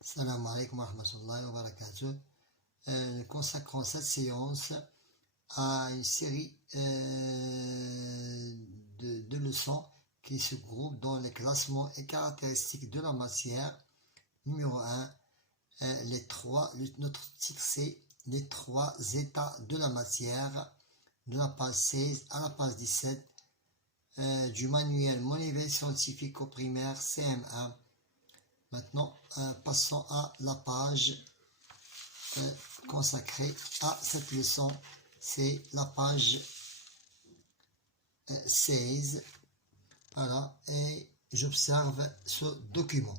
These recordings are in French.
Salam alaikum wa rahmatullahi wa barakatuh. Nous consacrons cette séance à une série de leçons qui se groupent dans les classements et caractéristiques de la matière. Numéro 1, notre titre c'est les trois états de la matière, de la page 16 à la page 17 du manuel Mon éveil scientifique au primaire CM1. Maintenant, passons à la page consacrée à cette leçon. C'est la page 16. Voilà, et j'observe ce document.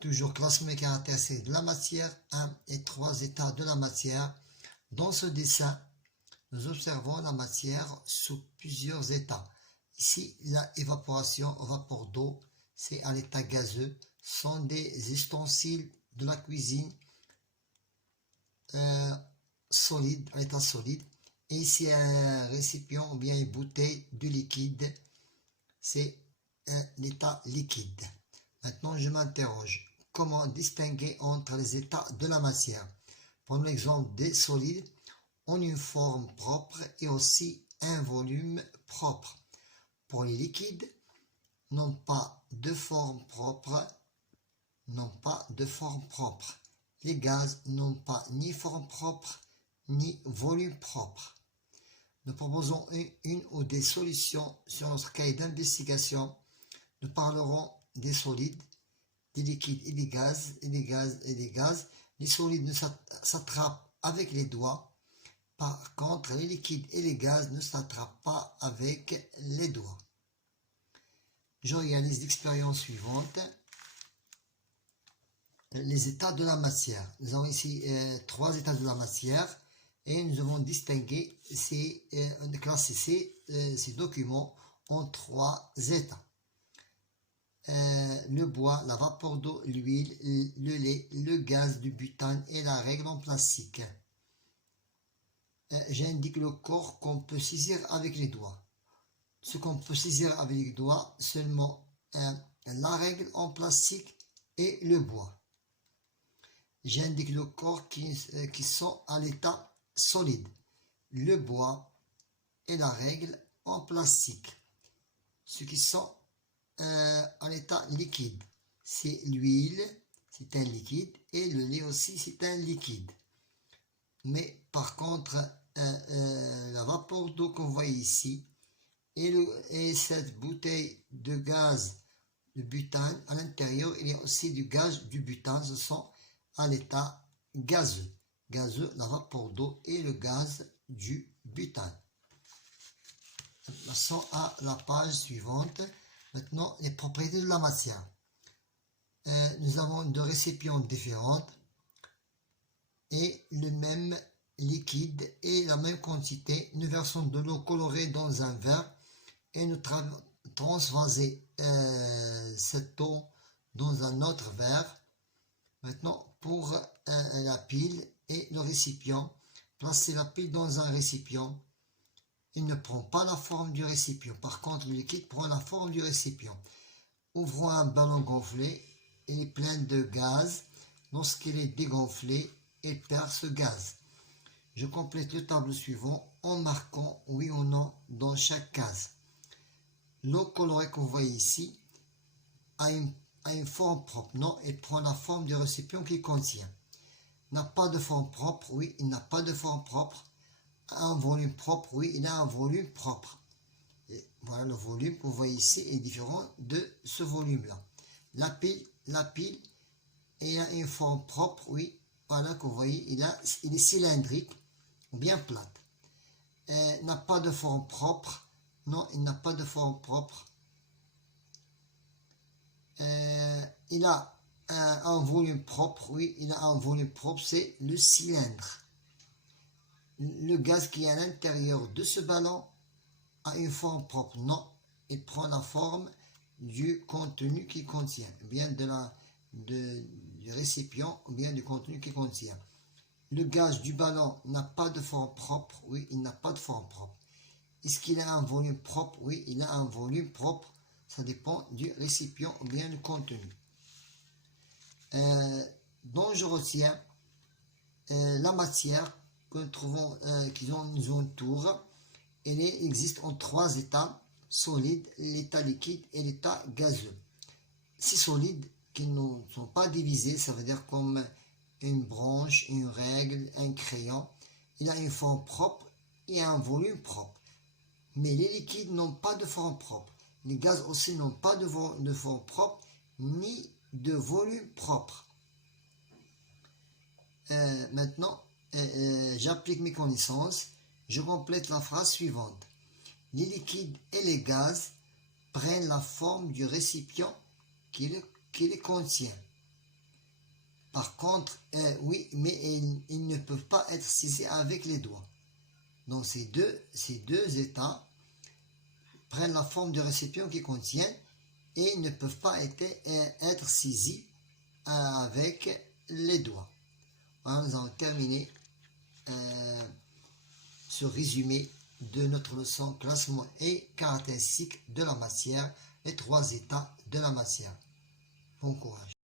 Toujours classement et caractéristiques de la matière, 1 et 3 états de la matière. Dans ce dessin, nous observons la matière sous plusieurs états. Ici, la évaporation au vapeur d'eau, c'est à l'état gazeux, sont des ustensiles de la cuisine solide, à l'état solide. Et ici, un récipient ou bien une bouteille de liquide, c'est l'état liquide. Maintenant, je m'interroge. Comment distinguer entre les états de la matière? Prenons l'exemple des solides, ont une forme propre et aussi un volume propre. Pour les liquides, n'ont pas de forme propre, Les gaz n'ont pas ni forme propre, ni volume propre. Nous proposons une ou des solutions sur notre cahier d'investigation. Nous parlerons des solides, des liquides et des gaz, Les solides ne s'attrapent avec les doigts. Par contre, les liquides et les gaz ne s'attrapent pas avec les doigts. Je réalise l'expérience suivante. Les états de la matière. Nous avons ici 3 états de la matière et nous avons distingué classer ces documents en 3 états. Le bois, la vapeur d'eau, l'huile, le lait, le gaz, du butane et la règle en plastique. J'indique le corps qu'on peut saisir avec les doigts. Ce qu'on peut saisir avec les doigts, seulement la règle en plastique et le bois. J'indique le corps qui sont à l'état solide, le bois et la règle en plastique. Ceux qui sont à l'état liquide, c'est l'huile, c'est un liquide, et le lait aussi, c'est un liquide. Mais par contre, la vapeur d'eau qu'on voit ici, et cette bouteille de gaz de butane, à l'intérieur, il y a aussi du gaz du butane, ce sont à l'état gazeux. Gazeux, la vapeur d'eau et le gaz du butane. Passons à la page suivante. Maintenant, les propriétés de la matière. Nous avons 2 récipients différents et le même liquide et la même quantité. Nous versons de l'eau colorée dans un verre et nous transvasons cette eau dans un autre verre. Maintenant, pour la pile et le récipient, placez la pile dans un récipient. Il ne prend pas la forme du récipient. Par contre, le liquide prend la forme du récipient. Ouvrons un ballon gonflé. Il est plein de gaz. Lorsqu'il est dégonflé, il perd ce gaz. Je complète le tableau suivant en marquant oui ou non dans chaque case. L'eau colorée que vous voyez ici a une forme propre. Non, elle prend la forme du récipient qu'il contient. N'a pas de forme propre. Oui, il n'a pas de forme propre. Un volume propre. Oui, il a un volume propre. Et voilà, le volume que vous voyez ici est différent de ce volume-là. La pile, il a une forme propre. Oui, voilà que vous voyez, il est cylindrique ou bien plate. N'a pas de forme propre. Non, il n'a pas de forme propre. Il a un volume propre. Oui, il a un volume propre, c'est le cylindre. Le gaz qui est à l'intérieur de ce ballon a une forme propre. Non, il prend la forme du contenu qu'il contient, bien du récipient ou bien du contenu qu'il contient. Le gaz du ballon n'a pas de forme propre. Oui, il n'a pas de forme propre. Est-ce qu'il a un volume propre? Oui, il a un volume propre. Ça dépend du récipient ou bien du contenu. dont je retiens la matière que nous trouvons, qui nous entoure. Elle existe en 3 états: solide, l'état liquide et l'état gazeux. Ces solides qui ne sont pas divisés, ça veut dire comme une branche, une règle, un crayon, il a une forme propre et un volume propre. Mais les liquides n'ont pas de forme propre. Les gaz aussi n'ont pas de forme propre ni de volume propre. Maintenant, j'applique mes connaissances. Je complète la phrase suivante. Les liquides et les gaz prennent la forme du récipient qui les contient. Par contre, oui, mais ils ne peuvent pas être saisis avec les doigts. Donc ces deux états prennent la forme du récipient qui contient et ne peuvent pas être saisis avec les doigts. Voilà, nous avons terminé ce résumé de notre leçon classement et caractéristiques de la matière, les 3 états de la matière. Bon courage.